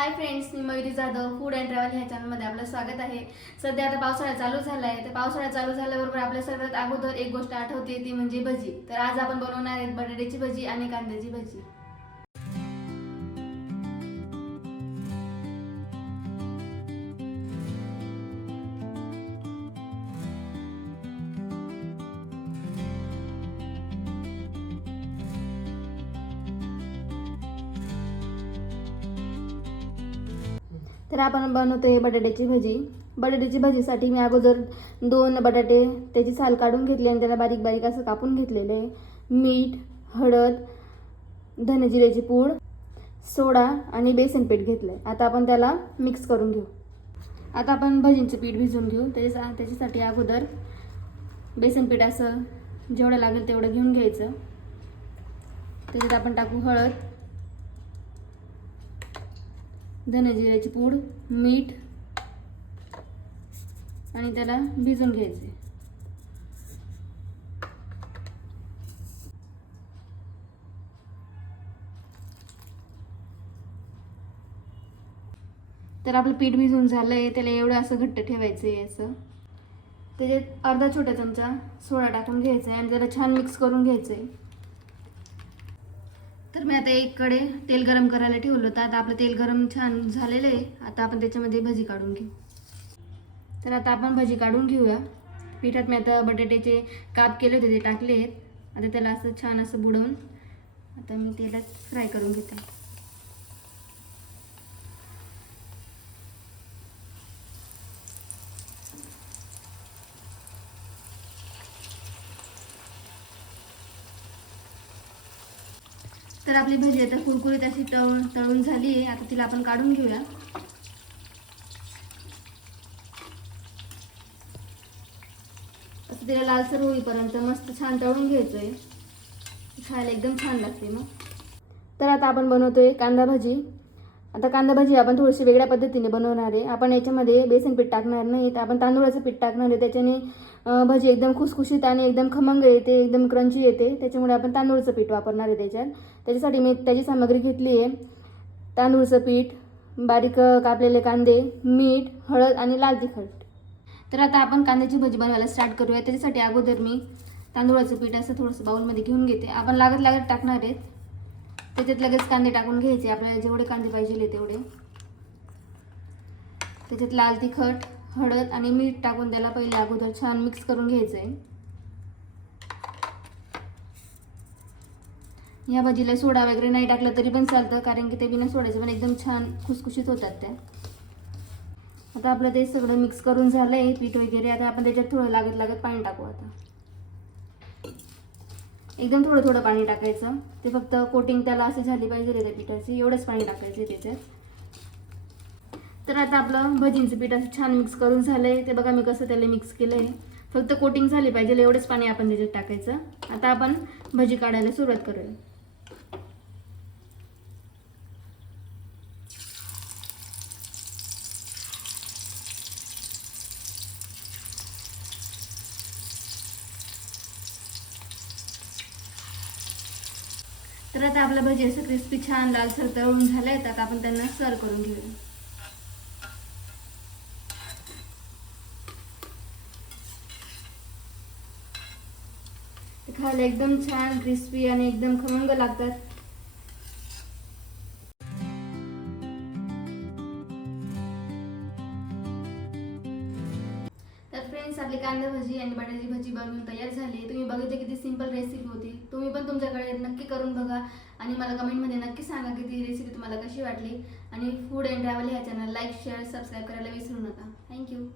Hi friends, me Mayuri Jadhav food and travel ह्या चॅनलमध्ये आपलं स्वागत आहे. सध्या आता पावसाळा चालू झाला आहे. तर पावसाळा चालू झाल्याबरोबर आपल्या सर्वात अगोदर एक गोष्ट आठवते, ती म्हणजे भजी. तर आज आपण बनवणार आहेत बटाट्याची भजी आणि कांद्याची भजी. तर आपण बनवतोय बटाट्याची भजी. बटाट्याची भजीसाठी मी अगोदर 2 बटाटे त्याची साल काढून घेतली आणि त्याला बारीक बारीक असं कापून घेतलेलं आहे. मीठ, हळद, धने-जिऱ्याची पूड, सोडा आणि बेसन पीठ घेतलंय. आता आपण त्याला मिक्स करून घेऊ. आता आपण भजींचं पीठ भिजवून घेऊ. त्याच्यासाठी अगोदर बेसन पीठ असं जेवढं लागेल तेवढं घेऊन घ्यायचं. त्याच्यात आपण टाकू हळद, धने-जिऱ्याची पूड, मीठ आणि त्याला भिजवून घ्यायचे. तर आपलं पीठ भिजून झालंय. त्याला एवढं असं घट्ट ठेवायचंय. असं त्याच्यात अर्धा छोटा चमचा सोडा टाकून घ्यायचा आणि त्याला छान मिक्स करून घ्यायचंय. तर मी आता एक कडे तेल गरम करायला ठेवलं होतं. आता आपलं तेल गरम छान झालेलं आहे. आता आपण त्याच्यामध्ये भजी काढून घेऊ. तर आता आपण भजी काढून घेऊया. पिठात मी आता बटाट्याचे काप केले होते ते टाकले आहेत. आता त्याला असं छान असं बुडवून आता मी तेलात फ्राय करून घेते. तर आपली भजी आता कुरकुरीत अशी तळून झाली आहे. आता तिला आपण काढून घेऊया. असं तिला लालसर होईपर्यंत मस्त छान तळून घ्यायचंय. खायला एकदम छान लागते मग. तर आता आपण बनवतोय कांदा भजी. आता कांदा भजी आपण थोडीशी वेगळ्या पद्धतीने बनवणार आहे. आपण याच्यामध्ये बेसन पीठ टाकणार नाही, तर आपण तांदूळाचं पीठ टाकणार आहे. त्याच्याने भजी एकदम खुसखुशीत आणि एकदम खमंग येते, एकदम क्रंची येते. त्याच्यामुळे आपण तांदूळाचं पीठ वापरणार आहे त्याच्यात. त्याच्यासाठी मी त्याची सामग्री घेतली आहे: तांदूळचं पीठ, बारीक कापलेले कांदे, मीठ, हळद आणि लाल तिखट. तर आता आपण कांद्याची भजी बनवायला स्टार्ट करूया. त्याच्यासाठी अगोदर मी तांदूळाचं पीठ असं थोडंसं बाउलमध्ये घेऊन घेते. आपण लागत टाकणार आहेत. त्याच्यात लगेच कांदे टाकून घ्यायचे, आपल्याला जेवढे कांदे पाहिजे तेवढे. त्याच्यात लाल तिखट, हळद आणि मीठ टाकून त्याला पहिले अगोदर छान मिक्स करून घ्यायचंय. या भजीला सोडा वगैरे नाही टाकलं तरी पण चालतं, कारण की ते बिना सोड्याचे पण एकदम छान खुसखुशीत होतात त्या. आता आपलं ते सगळं मिक्स करून झालंय पीठ वगैरे. आता आपण त्याच्यात थोडं लागत पाणी टाकू. आता एकदम थोडं पाणी टाकायचं. ते फक्त कोटिंग त्याला असं झाली पाहिजे त्या पिठाची, एवढंच पाणी टाकायचं त्याच्यात. तर आता आपलं भजींचं पीठ असं छान मिक्स करून झालंय. ते बघा मी कसं त्याला मिक्स केलंय. फक्त कोटिंग झाली पाहिजे एवढंच पाणी आपण त्याच्यात टाकायचं. आता आपण भजी काढायला सुरुवात करूया. तर आता आपला भजी असं क्रिस्पी छान लालसर तळून झाले. आता आपण त्यांना सर्व करून घेऊया. खायला एकदम छान क्रिस्पी आणि एकदम खमंग लागतात. तर फ्रेंड्स, आपली कांदा भजी आणि बटाट्याची भजी बनवून तयार झाली. तुम्ही बघितले किती सिंपल रेसिपी होती. तुम्ही पण तुमच्याकडे नक्की करून बघा आणि मला कमेंटमध्ये नक्की सांगा की ती रेसिपी तुम्हाला कशी वाटली. आणि फूड अँड ट्रॅव्हल ह्या चॅनल लाईक, शेअर, सबस्क्राईब करायला विसरू नका. थँक्यू.